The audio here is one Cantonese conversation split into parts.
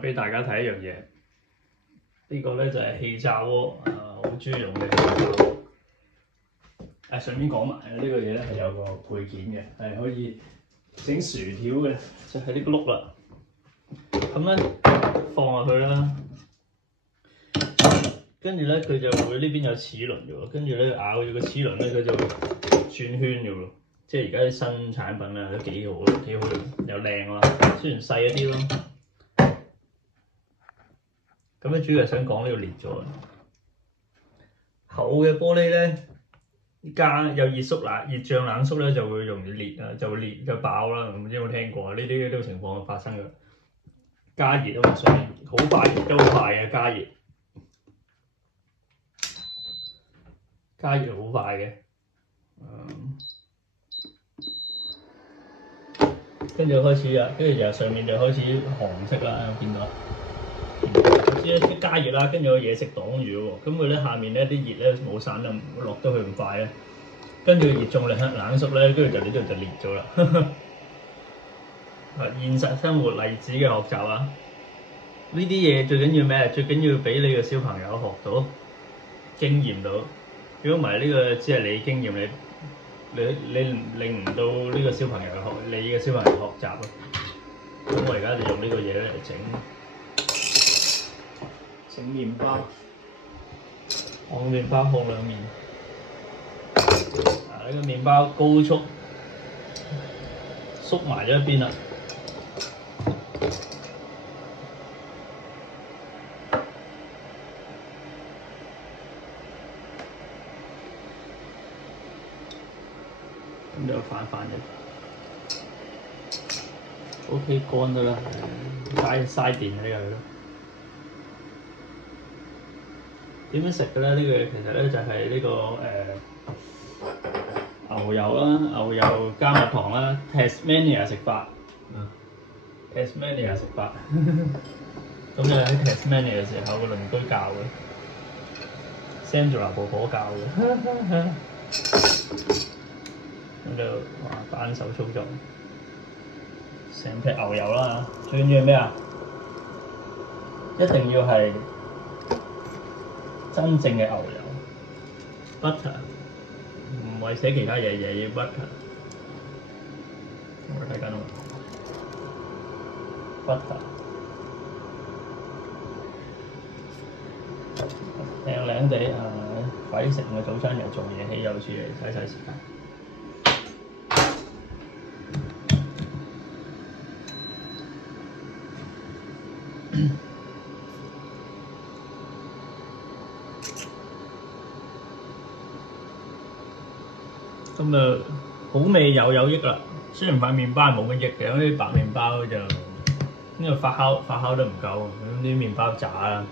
俾大家睇一樣嘢，呢個咧就係氣炸鍋，好中意用嘅氣炸鍋。順便講埋呢個嘢咧係有個配件嘅，係可以整薯條嘅，就係呢個碌啦。咁咧放落去啦，跟住咧佢就會呢邊有齒輪嘅喎，跟住咧咬住個齒輪咧佢就轉圈嘅喎。即係而家啲新產品啊都幾好，幾好用又靚啦，雖然細一啲咯。咁咧主要係想講呢個裂咗，厚嘅玻璃咧加有熱縮冷熱脹冷縮咧就會容易裂啊，就會裂就爆啦。唔知有冇聽過啊？呢個情況發生嘅。加熱啊嘛，上面好快熱都好快嘅加熱，加熱好快嘅。跟住開始啊，跟住就上面就開始紅色啦，見到。知一加熱啦，跟住有嘢食擋住喎，咁佢咧下面咧啲熱咧冇散得落得去咁快咧，跟住熱重力冷縮咧，跟住就呢度就裂咗啦。現實生活例子嘅學習啊，呢啲嘢最緊要咩？最緊要俾你個小朋友學到經驗到，如果唔係呢個只係你經驗，你令唔到呢個小朋友你嘅小朋友學習咯。咁我而家就用呢個嘢嚟整麵包，按麵包放兩面。呢個麵包高速縮埋咗一邊啦。咁就反嘅 ，OK 乾咗啦，嘥電呢個咯。點樣食嘅咧？呢個其實咧就係呢個牛油啦，牛油加蜜糖啦 ，Tasmania 食法，Tasmania 食法。咁就喺 Tasmania 嘅時候，個鄰居教嘅 ，Sandra 婆婆教嘅。咁就單手操作，成劈牛油啦，最緊要係咩啊？一定要係真正嘅牛油 ，butter， 唔係寫其他嘢，要 butter。我睇緊喎 ，butter， 靚靚地鬼食嘅早餐又做嘢，豈有此理，嘥時間。咁啊，好味又有益啦。雖然塊麵包係冇乜益嘅，啲白麵包就因為發酵得唔夠，咁啲麵包渣啦。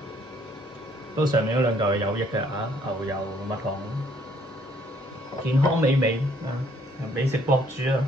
不過上面嗰兩嚿係有益嘅嚇，牛油蜜糖，健康美味啊，美食博主啊！